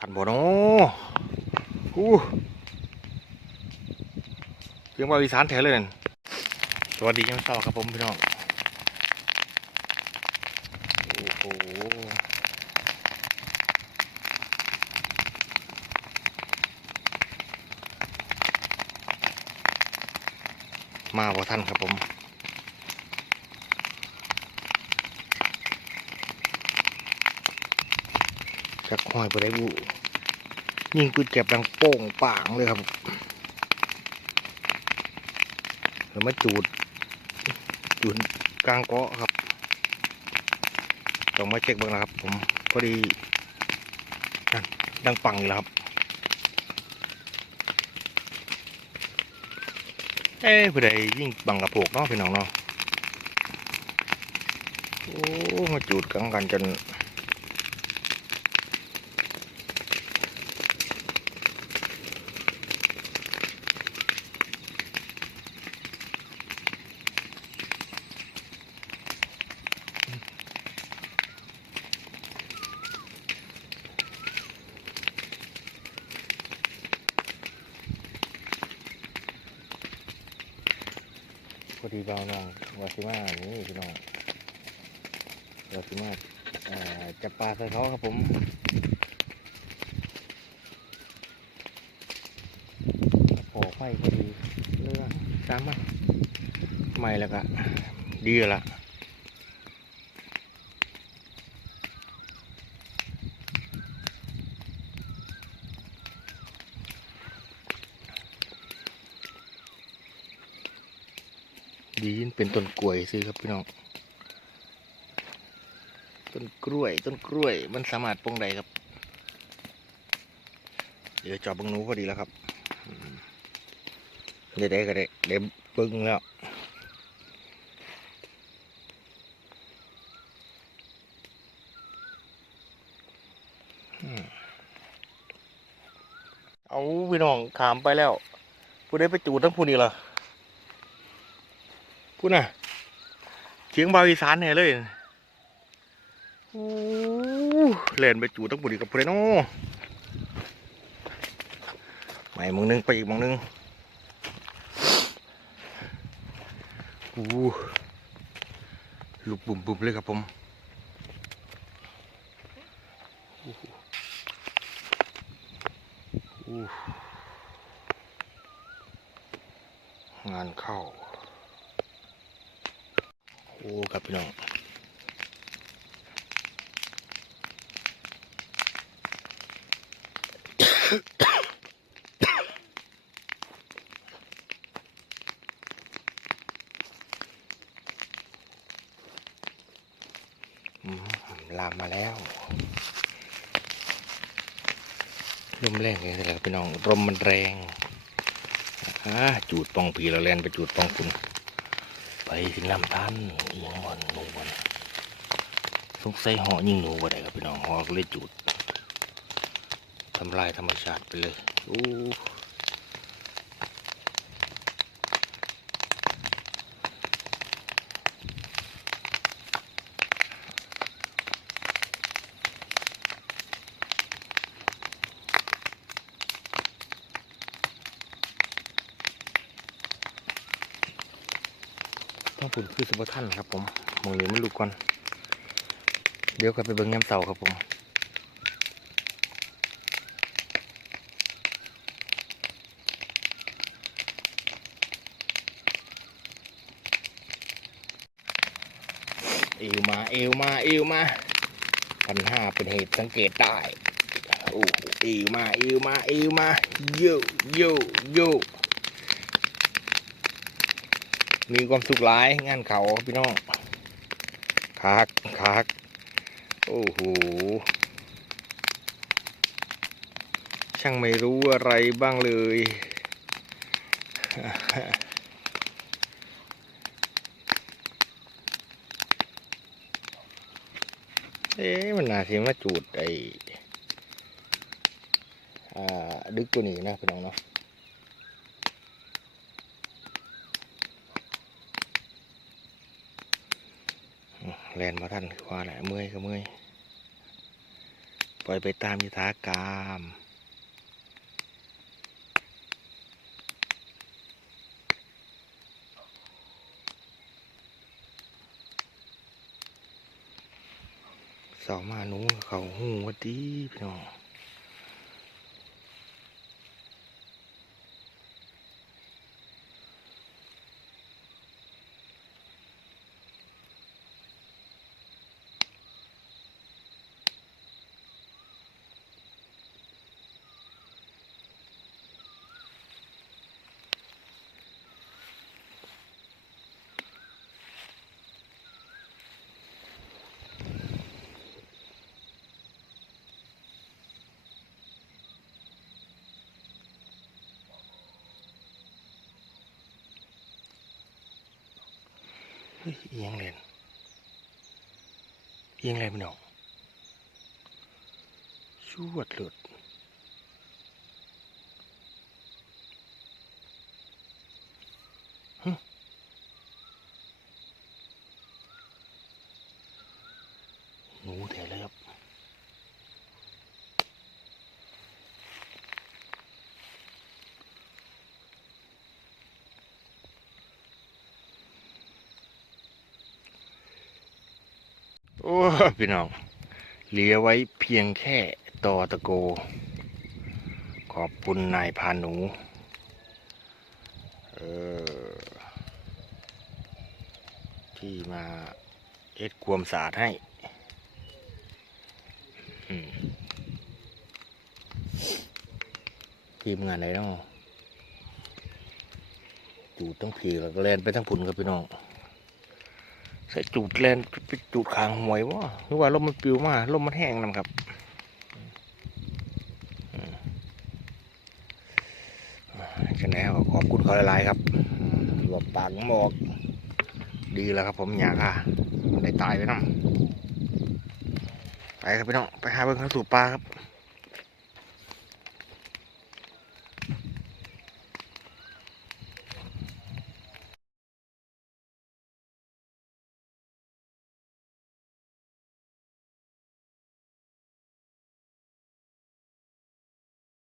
ทันบ่เนาะอู้เสียงว่าอีสานแท้เลยนั่นสวัสดียังเช้าครับผมพี่น้อง โอ้โหมาบ่ทันครับผม จักหอยไปได้บุยิงปืนแก็บดังโป้งป่างเลยครับแล้วมาจูดจูดกลางเกาะครับต้องมาเช็คบ้างนะครับ ผมพอดีดังปังอยู่แล้วครับ เอ้ผู้ใดยิ่งบังกระโปกเนาะพี่น้องเนาะโอ้มาจูดกลางกันจน พอดีเบาน้องวาซิมานี่พี่น้องวาซิมาจับปลาใส่เขาครับผมขอไฟพอดีเรื่องสามารถไม่แล้วก็ดีล้วละ ดีนเป็นต้นกล้วยซื้อครับพี่น้อง ต้นกล้วย ต้นกล้วย มันสามารถปงได้ครับ เดี๋ยวจอบบังนูพอดีแล้วครับเดี๋ยวได้ก็ได้เดี๋ยวเบิ้งแล้วเอาพี่น้องขามไปแล้วผู้ได้ไปจูดทั้งผู้นี้เหรอ ผู้น่ะเชียงบาวีสานแน่เลยโอ้เล่นไปจูดทั้งผู้นี้กับผู้ใดเนาะไม่มองนึงไปอีกมองนึงโอ้ลูกบุ่มๆเลยครับผมงานเข้า อ้ครับพี่น้องลามมาแล้วลมแรงเลยแหละพี่น้องลมมันแรงอ่าจูดปองผีเราแลนไปจูดปองคุณ ไปถึงลำตันอีหยังบอลหนูบอลสงสัยเหอยิงหนูบ่ได้ครับพี่น้องเหอก็เลยจุดทำลายธรรมชาติไปเลยโอ้ ต้องปุ่นคือสุภท่านครับผมมองนี้มันลุกก่อน เดี๋ยวกลับไปเบิ้งย้ำเสาครับผมเอวมาเอวมาเอวมาพันห้าเป็นเหตุสังเกตได้โอ้เอวมาเอวมาเอวมาโยโยโย มีความสุขหลายงานเขาพี่น้องคักคักโอ้โหช่างไม่รู้อะไรบ้างเลย เอ๊ะมันน่าสิมาจูดไอ้อ่าดึกตัวนี้นะพี่น้องเนาะอืม แลนมาท่านควาแหละเมื่อยก็เมื่อยปล่อยไปตามยถากรรมสองมาหนูเขาหูวัดดีพี่น้อง เอียงเลยเอียงเลยมันอองชวดหลุดฮึหนูแถเลยครับ โอ้พี่น้องเหลือไว้เพียงแค่ตอตะโก ขอบคุณนายพาหนู เออ ที่มาเอ็ดความสะอาดให้ทีมงานไหนเนาะจูดต้องผีแล้วก็แลนไปทั้งผุนครับพี่น้อง ส่จูดแลนไปจูดขางหวยวะหรือว่าลมมันปิวมาลมมันแห้งนำครับอืมอ่าฉะนั้นขอบคุณเขาหลายๆครับหลบปากหมอก ดีแล้วครับผมอยากค่ะได้ตายไปน้ำไปครับพี่น้องไปหาเบิ่งข้าสู่ปลาครับ